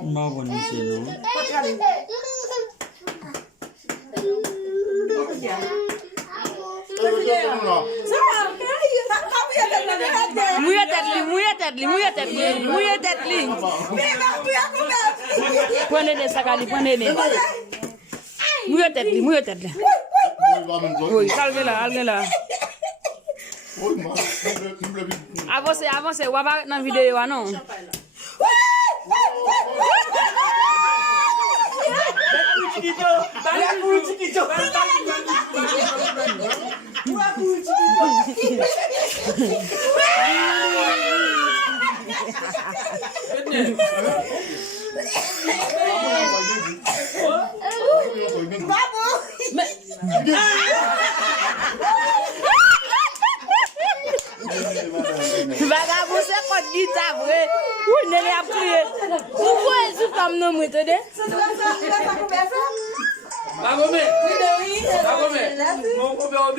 Não vou dizer não. Mouille tête li. Prenez ça cali, prenez. Mouille tête li. Oui, calme-la. Avancez, on va pas dans vidéo non. Vagabundo, você pode guitar, vrai? Oui, ne l'a prié. Pourquoi est-ce que comme nous m'entendez? Vai comer. Mon copain, on va